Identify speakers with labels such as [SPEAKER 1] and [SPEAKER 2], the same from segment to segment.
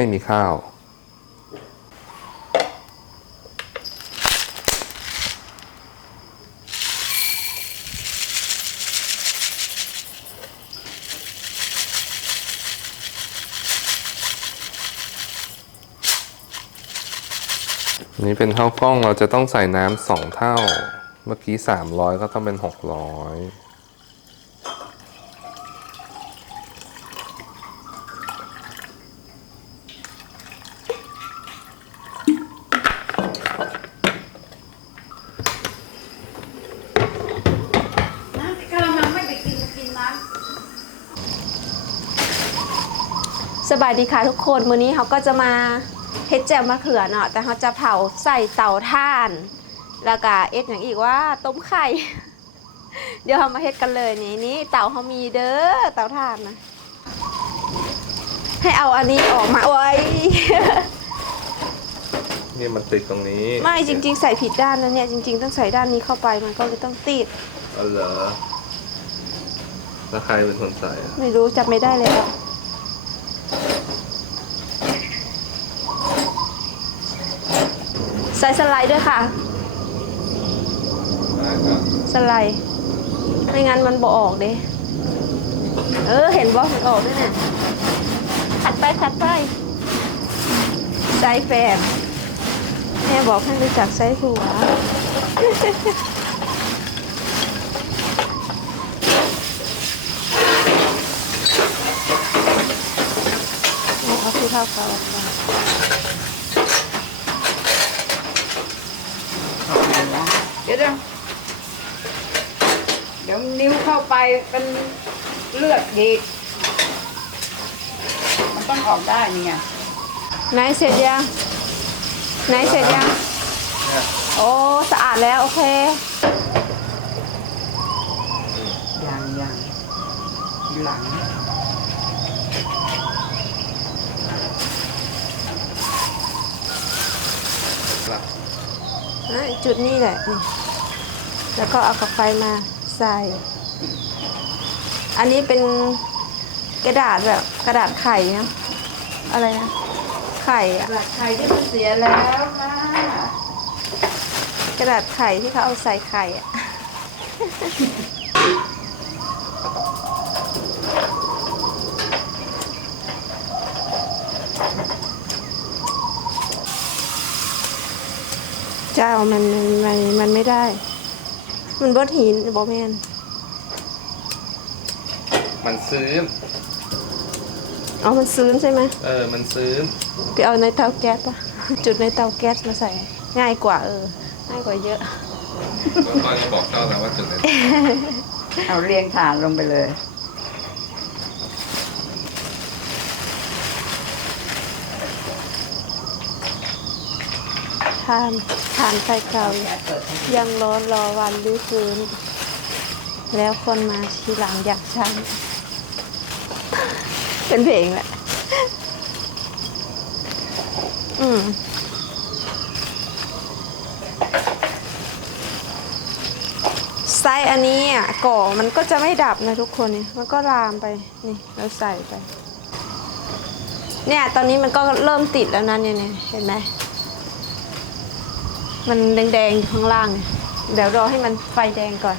[SPEAKER 1] ไม่มีข้าว นี่เป็นข้าวกล้องเราจะต้องใส่น้ำสองเท่า เมื่อกี้สามร้อยก็ต้องเป็นหกร้อย
[SPEAKER 2] สบายดีค่ะทุกคนมื้อนี้เขาก็จะมาเฮ็ดแจ่วมะเขือเนาะแต่เขาจะเผาใส่เตาถ่าน แล้วก็เอ็ดอย่างอีกว่าต้มไข่ เดี๋ยวเรามาเฮ็ดกันเลยนี่นี่เตาเขามีเด้อเตาถ่านนะให้เอาอันนี้ออกมาไว้
[SPEAKER 1] นี่มันติดตรงนี้
[SPEAKER 2] ไม่จริง ๆ ใส่ผิดด้านนะเนี่ยจริง ๆ ต้องใส่ด้านนี้เข้าไปมันก็เลยต้องติด
[SPEAKER 1] ๆอ๋อเหรอแล้วใครเป็นคนใส่อะ
[SPEAKER 2] ไม่รู้จำไม่ได้แล้ว ใส่สไลด์ด้วยค่ะ สไลด์ ไม่งั้นมันบ่ออกเด้เออ เห็นบ่มันออกด้วยเนี่ยขัดไปขัดไปไซส์แฟนแม่บอกให้รู้จักไซส์หัวเอาเอาคือเท่ากันำ
[SPEAKER 3] เดี๋ยวเดี๋ยวเดี๋ยวนิ้วเข้าไปเป็นเลือดอีกมันต้องออกได้นี่ไง
[SPEAKER 2] ไหนเสร็จยังไหนเสร็จยัง
[SPEAKER 1] เนี่ย
[SPEAKER 2] โอ้สะอาดแล้วโอเค
[SPEAKER 3] อย่างอย่างหลัง
[SPEAKER 1] หลัก
[SPEAKER 2] อะจุดนี้แหละนี่ แล้วก็เอากาไฟมาใส่ อันนี้เป็นกระดาษแบบกระดาษไข่นะ อะไรนะ ไข่กอะ
[SPEAKER 3] หลักไข่ที่มันเสียแล้วค่ะ
[SPEAKER 2] กระดาษไข่ที่เขาเอาใส่ไข่อะ เจ้ามันมันมันมันไม่ได้ มันบดหินบอแมน
[SPEAKER 1] มันซื้อ
[SPEAKER 2] เอามันซื้นใช่ไหม
[SPEAKER 1] เออ มันซื้อ
[SPEAKER 2] ไปเอาในเตาแก๊สปะจุดในเตาแก๊สมาใส่ ง่ายกว่าเออ ง่ายกว่าเยอะ
[SPEAKER 1] แล้วพ่อก็บอกเจ้าแล้วว่าจุดไหน
[SPEAKER 3] เอาเรียงฐานลงไปเลยา
[SPEAKER 2] นทานไฟเก่า ยังร้อนรอวันรื้อฟื้น แล้วคนมาทีหลังอยากฉัน เป็นเพลงแหละ อืมไส้อันนี้อะก่อมันก็จะไม่ดับนะทุกคนเนี่ยมันก็ลามไปนี่เราใส่ไป เนี่ย ตอนนี้มันก็เริ่มติดแล้วนะเนี่ยเนี่ยเห็นไหม มันแดงๆอยู่ข้างล่าง เดี๋ยวรอให้มันไฟแดงก่อน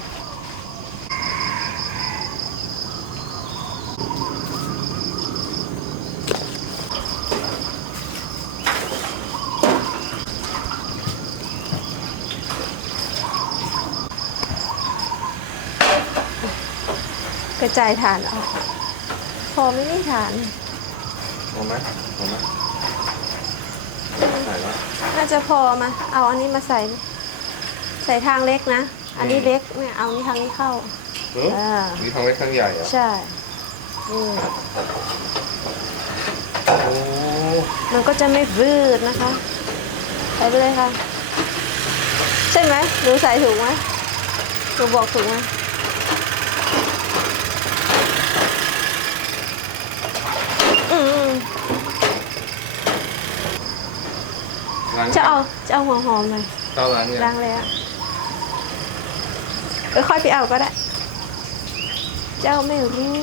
[SPEAKER 2] กระจายฐานออก พอไม่ได้ฐาน
[SPEAKER 1] พอไหมพอไหม
[SPEAKER 2] น่าจะพอมา เอาอันนี้มาใส่ ใส่ทางเล็กนะ อันนี้เล็กเนี่ยเอานี้ทางนี้เข้า
[SPEAKER 1] เออ
[SPEAKER 2] อ่า
[SPEAKER 1] มีทางเล็กทางใหญ่เหรอะ
[SPEAKER 2] ใช่อืม
[SPEAKER 1] โอ้
[SPEAKER 2] มันก็จะไม่วืดนะคะ ใส่ไปเลยค่ะ ใช่ไหมหนูใส่ถูกไหมหนูบอกถูกไหมอืม
[SPEAKER 1] ล้าง
[SPEAKER 2] จะเอาจะเอาหัวหอมหน่อย
[SPEAKER 1] เจ้าล้างเนี่ย
[SPEAKER 2] ล้างแล้วเออค่อยไปเอาก็ได้ เจ้าไม่รู้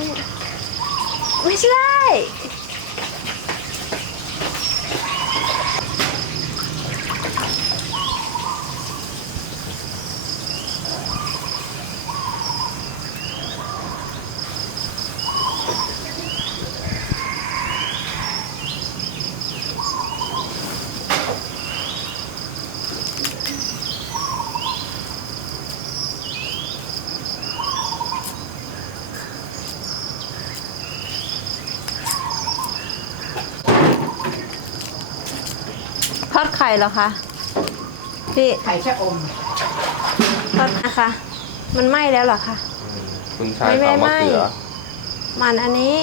[SPEAKER 2] ไม่ใช่ ไข่เหรอคะพี่
[SPEAKER 3] ไข่ชะอม
[SPEAKER 2] ทอดนะคะ มันไหม้แล้วเหรอคะ
[SPEAKER 1] คุณชาย
[SPEAKER 2] ไม่
[SPEAKER 1] เขา
[SPEAKER 2] ไม่
[SPEAKER 1] มะเขือ
[SPEAKER 2] ไม่มันอันนี้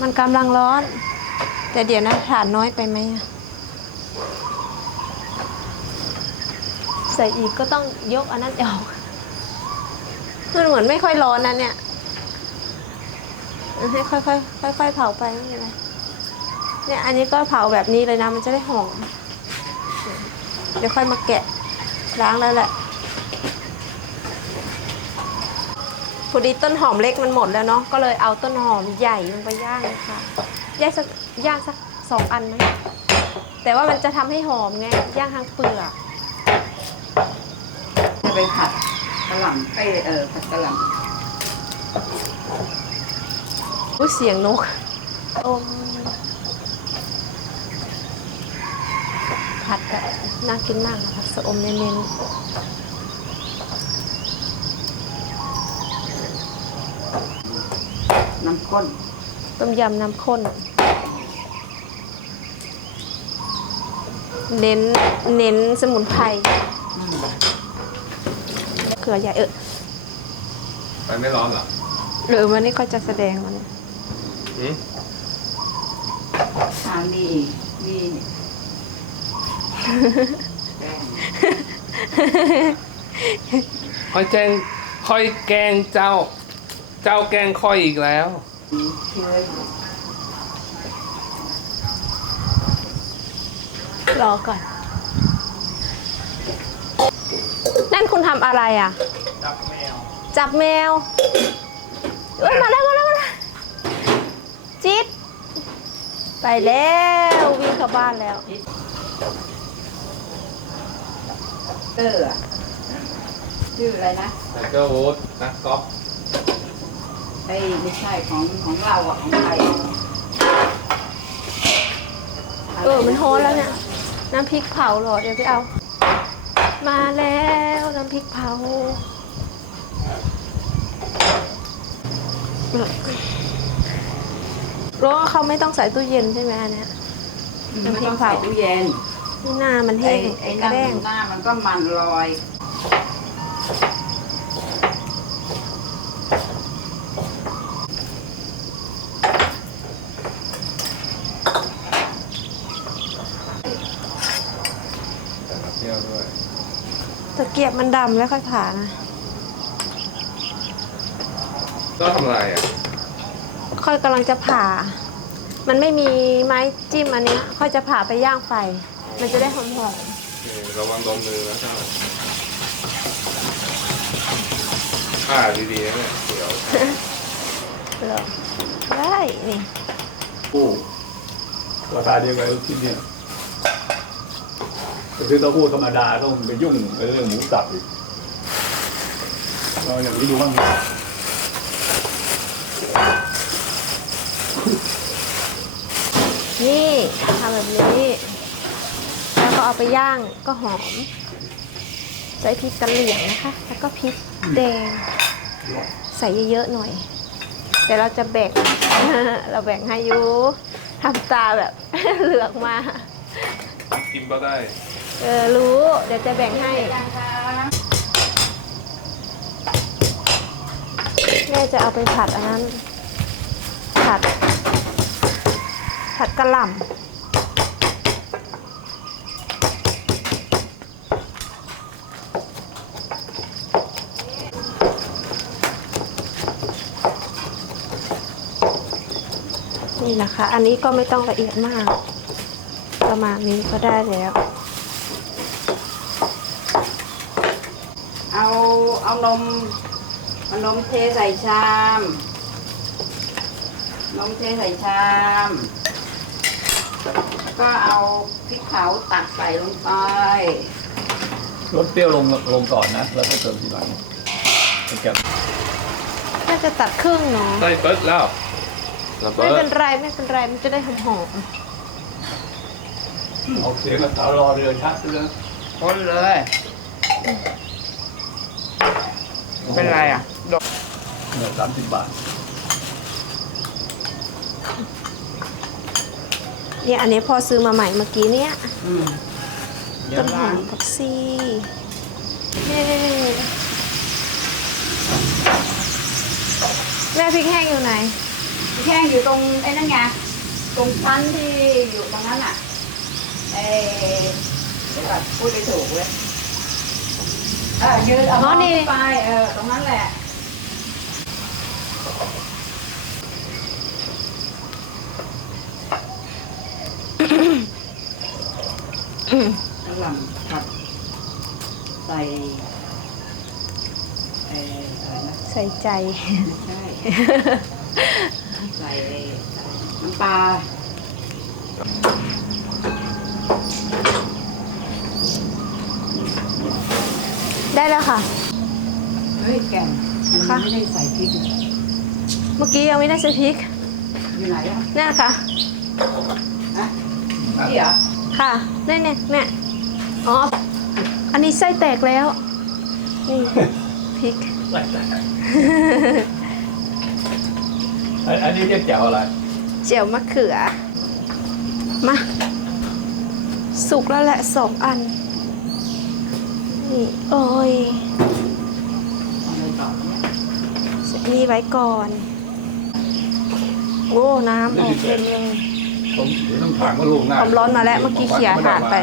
[SPEAKER 2] มันกำลังร้อน แต่เดี๋ยวนะถ่านน้อยไปไหมอะใส่อีกก็ต้องยกอันนั้นออกมันเหมือนไม่ค่อยร้อนนะเนี่ยให้ค่อยๆค่อยๆเผาไปไม่เป็นไรเนี่ยอันนี้ก็เผาแบบนี้เลยนะมันจะได้หอม เดี๋ยวค่อยมาแกะล้างแล้วแหละพอดีต้นหอมเล็กมันหมดแล้วเนาะก็เลยเอาต้นหอมใหญ่ลงไปย่างนะคะย่างสักย่างสักสองอันไหมแต่ว่ามันจะทำให้หอมไงย่างทางเปลือก
[SPEAKER 3] จะไปผัดกะหล่ำเอยเออผัดกะหล่
[SPEAKER 2] อุ้ยเสียงนกอมผัดก็ น่ากินมากนะผัดสะอมเน้นำ
[SPEAKER 3] น้ำข้น
[SPEAKER 2] ๆต้มยำน้ำข้น เน้น เน้นสมุนไพร
[SPEAKER 3] อืม
[SPEAKER 2] เกลือใหญ่เออ
[SPEAKER 1] ไปไม่ร้อนเหรอ
[SPEAKER 2] หรือมันนี่ก็จะแสดงมัน
[SPEAKER 1] หืม
[SPEAKER 3] ทานดีมีแป้ง
[SPEAKER 1] ค่อยแจ้งค่อยแกล้งเจ้า เจ้าแกล้งค่อยอีกแล้ว
[SPEAKER 3] เชื้อ
[SPEAKER 2] รอก่อน นั่นคุณทำอะไรอะ จับแมว จับแมวเอ้ยมาแล้วมาแล้วมาแล้วจิ๊ดไปแล้ว วิ่งเข้าบ้านแล้ว
[SPEAKER 3] เตอร์อะชื่ออะไรนะ
[SPEAKER 1] ไทเกอร์วูดนักกอล์ฟ
[SPEAKER 3] ไอ้ไม่ใช่ของของเราอะของไทย
[SPEAKER 2] เออ มันโฮนแล้วเนี่ย น้ำพริกเผาเหรอ เดี๋ยวพี่เอา มาแล้วน้ำพริกเผาแล้วเขาไม่ต้องใส่ตู้เย็นใช่ไหมอันเนี้ย
[SPEAKER 3] ไม่ต้องใส่ตู้เย็น
[SPEAKER 2] นี่หน้ามัน
[SPEAKER 3] ไอ้
[SPEAKER 2] แห้ง
[SPEAKER 3] ไอ้
[SPEAKER 2] กระ
[SPEAKER 3] น้ำ
[SPEAKER 2] แด้ง
[SPEAKER 3] หน้ามันก็มันลอย
[SPEAKER 1] แต่ละเที่ยวด้วย
[SPEAKER 2] ตะเกียบมันดำแล้วค่อยผ่านะ
[SPEAKER 1] ก็ทำอะไรอะ
[SPEAKER 2] ค่อยกำลังจะผ่า มันไม่มีไม้จิ้มอันเนี้ยค่อยจะผ่าไปย่างไฟ มันจะได้หอม
[SPEAKER 1] เออระวังโดนมือนะเจ้าผ้าดีๆนะเนี่ยเดี๋ยว
[SPEAKER 2] ๆเหรอได้นี่
[SPEAKER 4] โอ้ราคาเดียวกับลูกชิ้นเนี่ยแต่ซื้อเต้าหู้ธรรมดาต้องไปยุ่งกับเรื่องหมูสับอีกเราอย่างนี้ดูบ้างดิ
[SPEAKER 2] นี่ทำแบบนี้ แล้วก็ เอาไปย่างก็หอม ใส่พริกกะเหรี่ยงนะคะ แล้วก็พริกแดง ใส่เยอะๆหน่อย แต่เราจะแบ่งเราแบ่งให้อยูทำตาแบบ เหลือกมา
[SPEAKER 1] กินก็ได้
[SPEAKER 2] เออรู้ เดี๋ยวจะแบ่งให้แม่จะเอาไปผัดอันนั้น ผัด ผัดกะหล่ำ นี่นะคะ อันนี้ก็ไม่ต้องละเอียดมาก ประมาณนี้ก็ได้แล้ว
[SPEAKER 3] เอาเอานมเอานมเทใส่ชาม นมเทใส่ชามแล้วก็เอาพริกเผาตักใส่ลงไป
[SPEAKER 4] รสเปรี้ยวลงลงก่อนนะ แล้วก็เติมทีหลังเป็นแกบ
[SPEAKER 2] น่าจะตัดครึ่งเนาะ
[SPEAKER 1] ได้เบิร์ดแล้ว ระเบิ
[SPEAKER 2] ไม่
[SPEAKER 1] ด
[SPEAKER 2] เป็นไรไม่เป็นไรมันจะได้หอม
[SPEAKER 4] โอเคก็เท้ารอเรือชัดเลย
[SPEAKER 3] คนเลย เป็นไรอะ
[SPEAKER 4] เหลือสามสิบบาท
[SPEAKER 2] ๆเนี่ยอันนี้พอซื้อมาใหม่เมื่อกี้เนี่ย
[SPEAKER 3] อืม
[SPEAKER 2] ต้นหอมผักชีเย้แม่พริกแห้งอยู่ไหน
[SPEAKER 3] แห้งอยู่ตรงไอ้นั่นไงตรงชั้นที่อยู่ตรงนั้นอะเออเดี๋ยวก่อนพูดไปถูกเลยเออยืนเอา
[SPEAKER 2] อ๋อนี่
[SPEAKER 3] ไปเออตรงนั้นแหละกำลังผัดใส่เอออะไรนะ
[SPEAKER 2] ใส่ใจ
[SPEAKER 3] ไม่ใช่ใส่ น้ำปลา
[SPEAKER 2] ได้แล้วค่ะ
[SPEAKER 3] เฮ้ยแก่นมัน
[SPEAKER 2] ค่ะ
[SPEAKER 3] ไม่ได้ใส่พริก
[SPEAKER 2] เมื่อกี้ยังไม่ได้ใส่พริก
[SPEAKER 3] อยู่ไหนอะ
[SPEAKER 2] นั่นค่ะ
[SPEAKER 3] ฮะนี่เหรอ
[SPEAKER 2] ค่ะนี่เนี่ยแม่อ๋อ อันนี้ไส้แตกแล้ว นี่พริก
[SPEAKER 4] อัน อันนี้เรียกแจ่วอะไร
[SPEAKER 2] เจียวมะเขือ มา สุกแล้วแหละสองอัน นี่โอ้ย
[SPEAKER 3] ทำอะไรต่อเนี่ย
[SPEAKER 2] เสร็จนี่ไว้ก่อน โอ้ น้ำออกเต็มเลย
[SPEAKER 4] ผมเดี๋ยวต้องถามว่าลูกหน้า
[SPEAKER 2] ความร้อนมาแล้วเมื่อกี้เขี่ยผ่านไป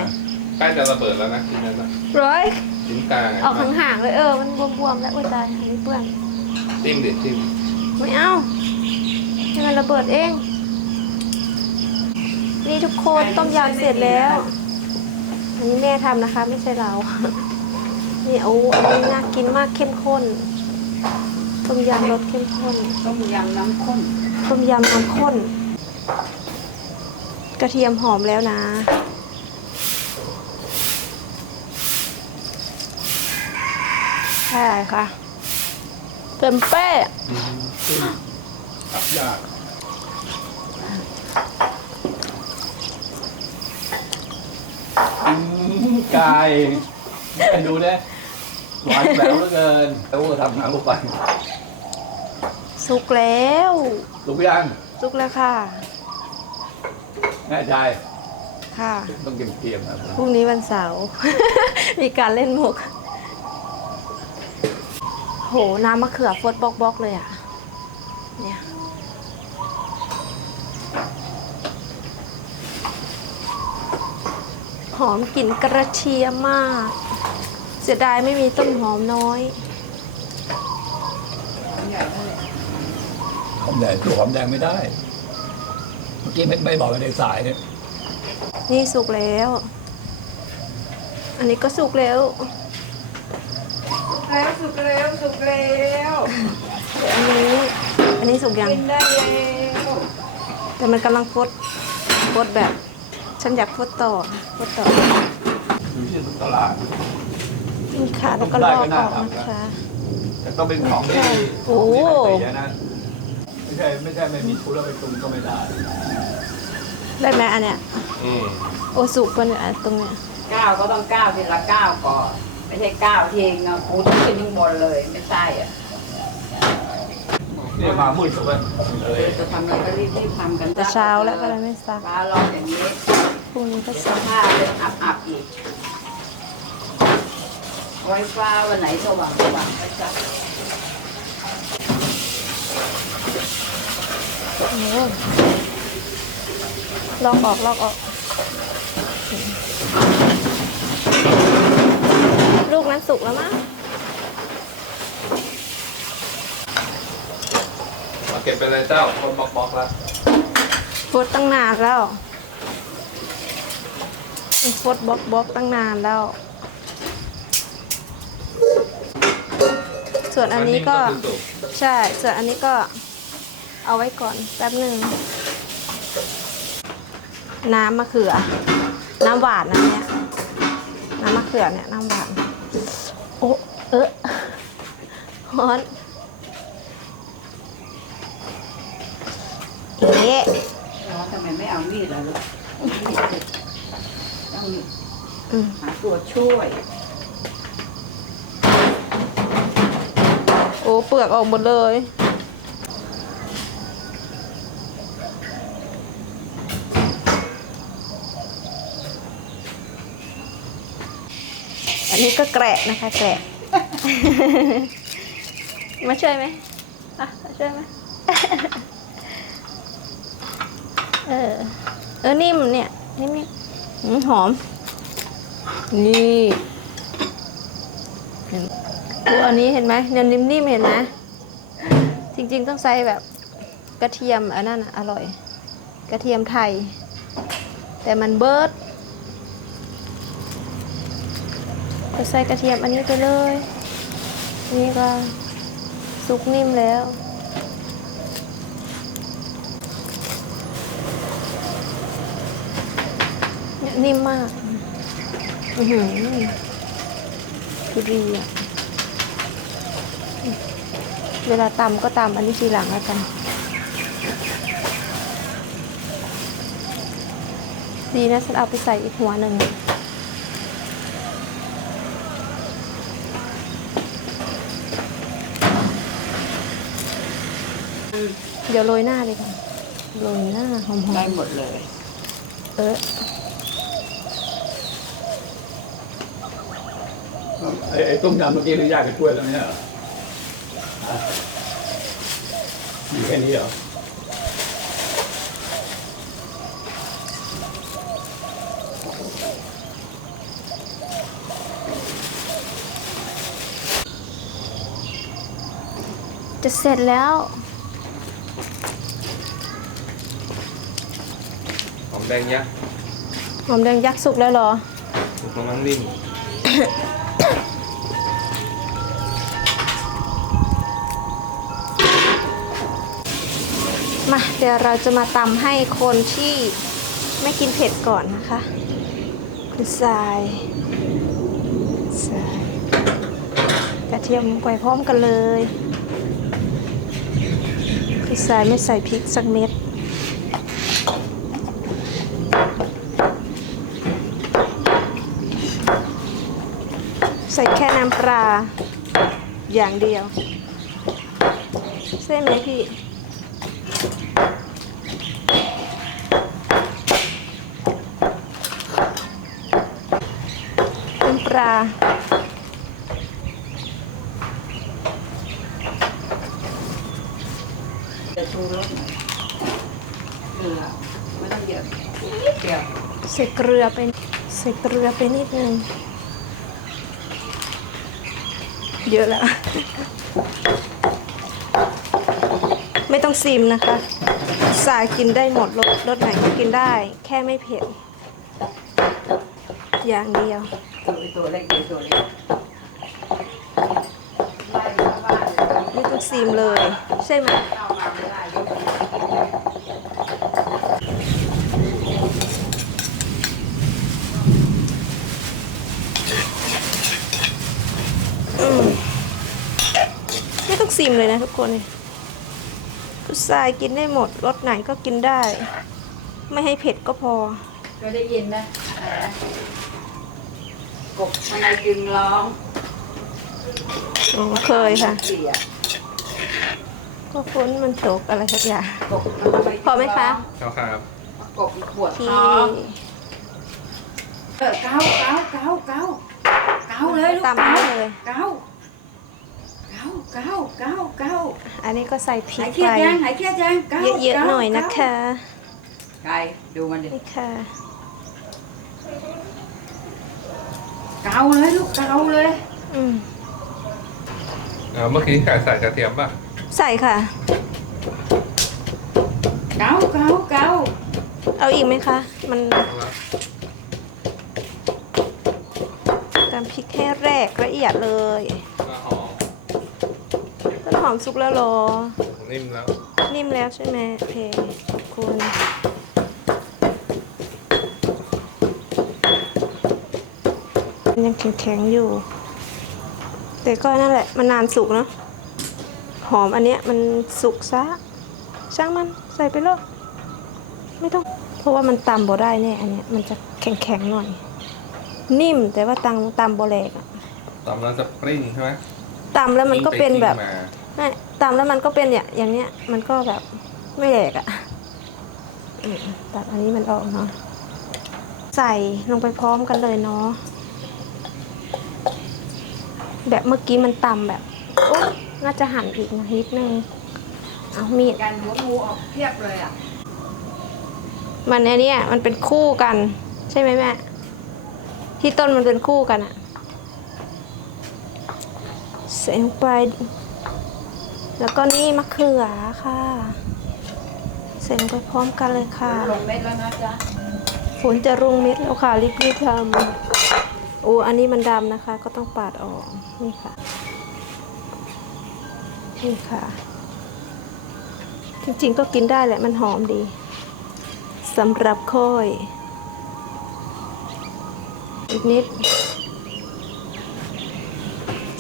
[SPEAKER 1] ใกล้จะระเบิดแล้วนะทีนั้นนะ
[SPEAKER 2] ร้อย
[SPEAKER 1] ชิ้นกลาง
[SPEAKER 2] ออกห่างๆเลยเออ มันบวมๆแล้วโอ้ยตายอันนี้เปื้อน
[SPEAKER 1] จิ้มดิจิ้ม
[SPEAKER 2] ไม่เอา ให้มันระเบิดเอง นี่ทุกคนต้มยำเสร็จแล้วอันนี้แม่ทำนะคะ ไม่ใช่เรา นี่โอ้อันนี้น่ากินมากเข้มข้น ต้มยำรสเข้มข้น
[SPEAKER 3] ต้มยำน้ำข้น
[SPEAKER 2] ต้มยำน้ำข้น กระเทียมหอมแล้วนะใช่ค่ะเต็มเป้
[SPEAKER 4] ตับยากอื มกายแม่ดูนะหวานแหววเหลือเกินแล้วก็ทำงานลงไป
[SPEAKER 2] สุกแล้ว
[SPEAKER 4] ลูกยัง
[SPEAKER 2] สุกแล้วค่ะ
[SPEAKER 4] แม่ใจ
[SPEAKER 2] ค่ะ
[SPEAKER 4] ต้องเก็บๆนะ
[SPEAKER 2] พรุ่งนี้วันเสาร์ มีการเล่นมุก โห น้ำมะเขือฟดบล็อกๆเลยอะ เนี่ย หอมกลิ่นกระเทียมมาก เสียดายไม่มีต้นหอมน้อย
[SPEAKER 3] ใหญ่เท่าไหร่
[SPEAKER 4] หอมแดงตัวหอมแดงไม่ได้ เมื่อกี้ไม่ไม่บอกไปในสายเนี่ย
[SPEAKER 2] นี่สุกแล้ว อันนี้ก็สุกแล้ว
[SPEAKER 3] แล้วสุกแล้วสุกแล้ว
[SPEAKER 2] เดี๋ยวอันนี้ อันนี้สุกยัง
[SPEAKER 3] กินได้แล้ว
[SPEAKER 2] แต่มันกำลังฟดฟดแบบ ฉันอยากฟดต่อฟดต่อ
[SPEAKER 4] อยู่ที่ตลาด
[SPEAKER 2] นี่ค่ะแล้วก็ลอกออกนะคะ
[SPEAKER 4] แต่ต้องเป็นของที่
[SPEAKER 2] โอ้
[SPEAKER 4] ของที่ไม่เสียนะไม่ใช่ไม่ใช่ไม่มีทุนแล้วไปตุนก็ไม่ได้
[SPEAKER 2] ได้ไหมอันเนี้ย
[SPEAKER 1] อืม
[SPEAKER 2] โอ้สุกปะเนี่ยอันตรงเนี้ย
[SPEAKER 3] ก้าวก็ต้องก้าวทีละก้าวก่อน ไม่ใช่ก้าวทีเงากูต้องขึ้นข้างบนเลยไม่ใช่อะ
[SPEAKER 4] เนี่ยมามืดสุดเลยเลย
[SPEAKER 3] จะทำอะไรก็รีบๆทำกัน
[SPEAKER 2] แต่เช้าแล้วก็เลยไม่ซัก
[SPEAKER 3] ฟ้าร้อนอย่างนี้
[SPEAKER 2] พรุ่งนี้ก็
[SPEAKER 3] เสื้
[SPEAKER 2] ซั
[SPEAKER 3] อกผ้าเลยอับอับๆอีกไว้ฟ้าวันไหนสว่างสว่างๆก็ซัก
[SPEAKER 2] โอ้ลอกออกลอกออก ลูกนั้นสุกแล้วมั้ง
[SPEAKER 1] มาเก็บไปเลยเจ้าคนบล็อกบล็อกแล้ว
[SPEAKER 2] ฟดตั้งนานแล้วมันฟดบล็อกบล็อกตั้งนานแล้ว ส่วนอันนี้ก็
[SPEAKER 1] คือสุก
[SPEAKER 2] ใช่ ส่วนอันนี้ก็เอาไว้ก่อนแป๊บหนึ่ง น้ำมะเขือ น้ำหวานนะเนี่ย น้ำมะเขือเนี่ยน้ำหวาน โอ้เออฮ้อน อ๊ะ
[SPEAKER 3] ร้อนทำไมไม่เอามีดล่ะลูกมีดสิต้อง
[SPEAKER 2] อืม
[SPEAKER 3] หาตัวช่วย
[SPEAKER 2] โอ้เปลือกออกหมดเลยนนี้ก็แกะนะคะ แกะ มาช่วยไหมอะมาช่วยไหม เออ เออ นิ่มเนี่ย นิ่มๆหอม นี่เห็นดูอันนี้เห็นไหมเนื้อนิ่มๆเห็นไหมจริง ๆ ต้องใส่แบบกระเทียมอันนั้นอร่อย กระเทียมไทย แต่มันเบิร์ดก็ใส่กระเทียมอันนี้ไปเลย นี่ก็สุกนิ่มแล้ว นี่ยนิ่มมาก อือหือคือดีอะเวลาตำก็ตำอันนี้ทีหลังแล้วกันดีนะฉันเอาไปใส่อีกหัวหนึ่งเดี๋ยวโรยหน้าดีกว่าโรยหน้าหอม
[SPEAKER 3] ได้หมดเลย
[SPEAKER 2] ๆเออ
[SPEAKER 4] ไอ้ไอ้ต้มยำเมื่อกี้คือยากกับถ้วยแล้วเนี่ยเหรอฮะอยู่แค่นี้เหรอ
[SPEAKER 2] จะเสร็จแล้ว
[SPEAKER 1] หอมแดงยักษ์
[SPEAKER 2] หอมแดงยักษ์สุกแล้วเหรอ
[SPEAKER 1] ถูกกำลังนิ่ม
[SPEAKER 2] มาเดี๋ยวเราจะมาตำให้คนที่ไม่กินเผ็ดก่อนนะคะคือทรายทรายกระเทียมไว้พร้อมกันเลยคือทรายไม่ใส่พริกสักเม็ดใส่แค่น้ำปลาอย่างเดียว ใช่ไหมพี่ น้ำป ลา
[SPEAKER 3] จะชูรสหน่อยเกลือไม่ต้องเยอะนิดเดียว
[SPEAKER 2] ใส่เกลือไปใส่เกลือไปนิดนึง เยอะแล้ว ไม่ต้องซิมนะคะ สายกินได้หมดรสรสไหนก็กินได้ แค่ไม่เผ็ด อย่างเดียว
[SPEAKER 3] ตัวตัวเล็กตัวตัวเล็กไล่เข้าบ้านเลย
[SPEAKER 2] ไม่ต้องซิมเลย ใช่ไหม
[SPEAKER 3] เข้ามาไม่ได้ยก
[SPEAKER 2] อืมไม่ต้องซิมเลยนะทุกคนเนี่ยพุทรายกินได้หมดรสไหนก็กินได้ ไม่ให้เผ็ดก็พอ
[SPEAKER 3] ก็ได้ยินนะอะไรนะ กบทำไมจึงร้อง
[SPEAKER 2] อ๋อเคยค่ะ
[SPEAKER 3] เสีย
[SPEAKER 2] ก็ฝนมันตกอะไรสักอย่าง
[SPEAKER 3] กบมันทำไมจึง
[SPEAKER 2] พอไหมคะ
[SPEAKER 1] เจ้าครับ
[SPEAKER 3] ร้องกบปวด
[SPEAKER 2] ที่
[SPEAKER 3] ท้องเออเกาเกาเกาเกาเกาเลยลูก
[SPEAKER 2] ตำ
[SPEAKER 3] เกา
[SPEAKER 2] ให้เลย
[SPEAKER 3] เกาเกาเกาเกาเกา
[SPEAKER 2] อันนี้ก็ใส่พริ
[SPEAKER 3] หากยเครีย
[SPEAKER 2] ไป
[SPEAKER 3] ดยังหายเครียดยังเกา
[SPEAKER 2] เยอะ
[SPEAKER 3] กา
[SPEAKER 2] ๆหน่อยนะ
[SPEAKER 3] เกา
[SPEAKER 2] คะ
[SPEAKER 3] ไก่ดูมันดิ
[SPEAKER 2] นี่ค่ะ
[SPEAKER 3] เกาเลยลูกเกาเลย
[SPEAKER 2] อืม
[SPEAKER 1] เอาเมื่อกี้ไก่ใส่กระเทียมป่ะ
[SPEAKER 2] ใส่ค่ะ
[SPEAKER 3] เกาเกาเกา
[SPEAKER 2] เอาอีกไหมคะ มันตำพริกให้แรกละเอียดเลย
[SPEAKER 1] ก็หอม
[SPEAKER 2] ต้นหอมสุกแล้วเหรอ
[SPEAKER 1] นิ่มแล้ว
[SPEAKER 2] นิ่มแล้วใช่ไหมโอเคขอบคุณ มันยังแข็งๆอยู่ แต่ก็นั่นแหละ มันนานสุกเนาะ หอมอันเนี้ยมันสุกซะ ช่างมันใส่ไปเลย ไม่ต้อง เพราะว่ามันตำบ่ได้แน่อันเนี้ยมันจะแข็งๆหน่อย นิ่มแต่ว่าตังตำบ่แหลกอะ
[SPEAKER 1] ตำแล้วจะปริ้งใช่ไหม
[SPEAKER 2] ตำแล้วมันก็เป็นแบบ
[SPEAKER 1] กิ้งไปกิ้งมา
[SPEAKER 2] ไม่ตำแล้วมันก็เป็นอย่างอย่างเนี้ยมันก็แบบไม่แหลกอะ่ะอืมตัดอันนี้มันออกเนาะใส่ลงไปพร้อมกันเลยเนาะ แบบเมื่อกี้มันต่ำแบบโอ๊ยน่าจะหั่นอีกนะนิดนึงเอามีด
[SPEAKER 3] การหัวงูออกเพียบเลยอะ
[SPEAKER 2] มันเนี่ยเนี่ยมันเป็นคู่กัน ใช่ไหมแม่ ที่ต้นมันเป็นคู่กันอะใส่ลงไป แล้วก็นี่มะเขือค่ะใส่ลงไปพร้อมกันเลยค่ะ
[SPEAKER 3] ลงเม็ดแล้วนะจ๊ะ
[SPEAKER 2] ฝนจะรุงเม็ดแล้วค่ะรีบๆทำ โอ้อันนี้มันดำนะคะ ก็ต้องปาดออก นี่ค่ะ นี่ค่ะ จริงๆก็กินได้แหละ มันหอมดีสำหรับค่อย อีกนิด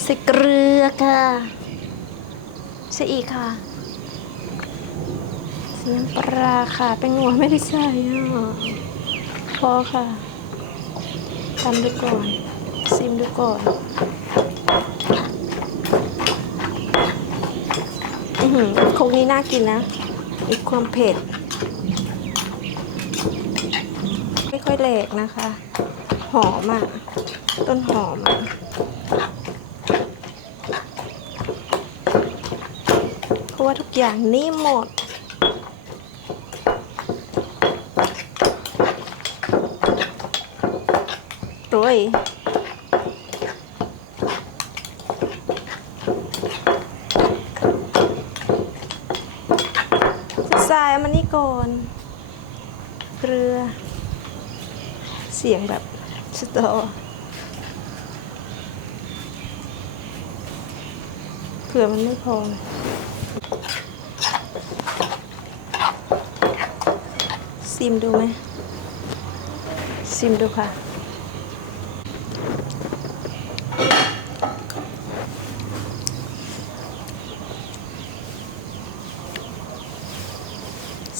[SPEAKER 2] ใส่เกลือค่ะใส่อีกค่ะใส่น้ำปลาค่ะ เป็นหัวไม่ได้ใส่อะพอค่ะ ทำดูก่อน ซิมดูก่อน อือหือคงนี้น่ากินนะ มีความเผ็ด ไม่ค่อยแหลกนะคะ หอมอะ ต้นหอมอะเพราะว่าทุกอย่างนี่หมด ยทรายมานี่ก่อน เกลือ เสียงแบบสตอเผื่อมันไม่พอซิมดูไหมซิมดูค่ะ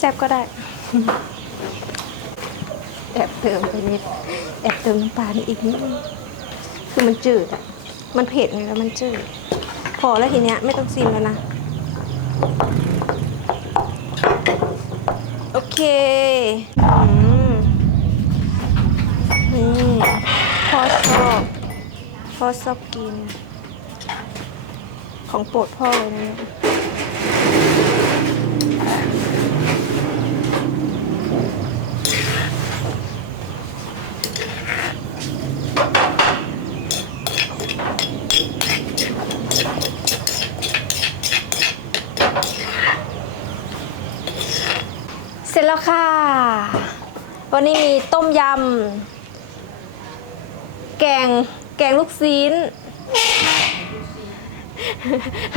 [SPEAKER 2] แซบก็ได้ แอบเติมไปนิด แอบเติมน้ำปลานี่อีกนิดนึงคือมันจืดอะมันเผ็ดไงแล้วมันจืด พอแล้วทีเนี้ยไม่ต้องซิมแล้วนะ โอเคอนี่พ่อชอบพ่อชอบกิน ของโปรดพ่อเลยนะเนี่ย เสร็จแล้วค่ะ วันนี้มีต้มยำ แกง แกงลูกซีน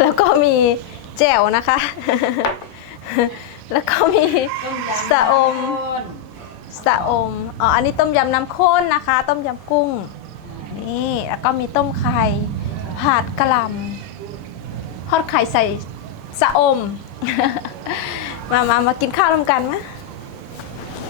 [SPEAKER 2] แล้วก็ มีแจ่วนะคะ แล้วก็มีสะอมสะอมอ๋ออันนี้ต้มยำน้ำข้นนะคะ ต้มยำกุ้ง นี่แล้วก็มีต้มไข่ผัดกะหล่ำทอดไข่ใส่สะอม มามามากินข้าวร่วมกันมะ